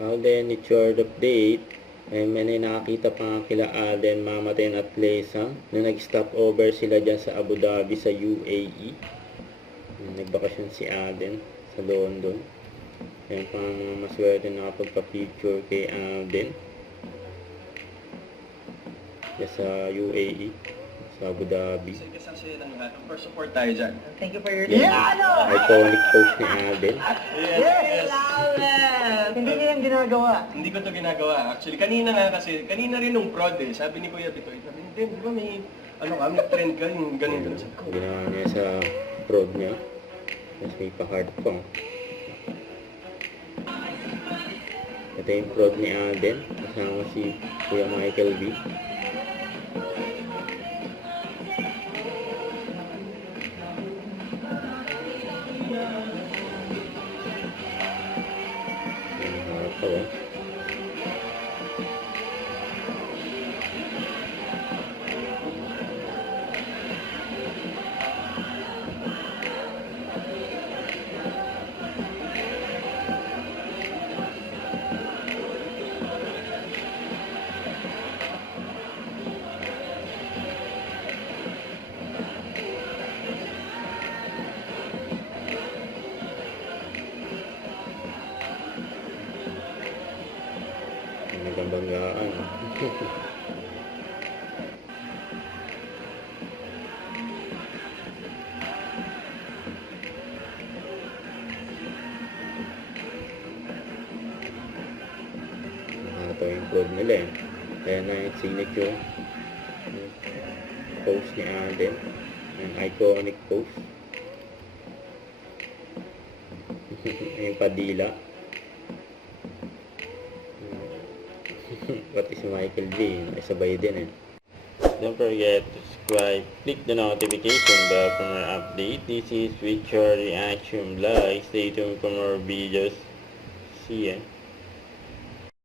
Alden, it's your update. May nakakita pa nga kila Alden, Mamaten at Lesa na nag-stop over sila dyan sa Abu Dhabi sa UAE. Nagbakasyon si Alden sa London. Yan pa mga maswerte na nakapagpa-picture kay Alden sa UAE, sa Abu Dhabi. Kasi ng lahat, for support tayo dyan. Thank you for your Iconic post ni Alden. Yes! Hindi niya yung ginagawa. Hindi ko to ginagawa. Actually, kanina rin nung prod sabi ni Kuya Bitoy, sabi ni di ba may, trend ka, yung ganun. Sabi ko, Ginawa niya sa prod niya. Tapos may pa-hard pa. Ito yung prod ni Alden. Kasama si Kuya Michael B. Nagambanggaan. Ito yung prod nila Kaya na yung signature post ni Alden. Yung iconic post. Yung padila. Pati si Michael B. Sabay din Don't forget to subscribe, click the notification bell for more update. This is Richard Reaction Vlog. Stay tuned for more videos. See ya.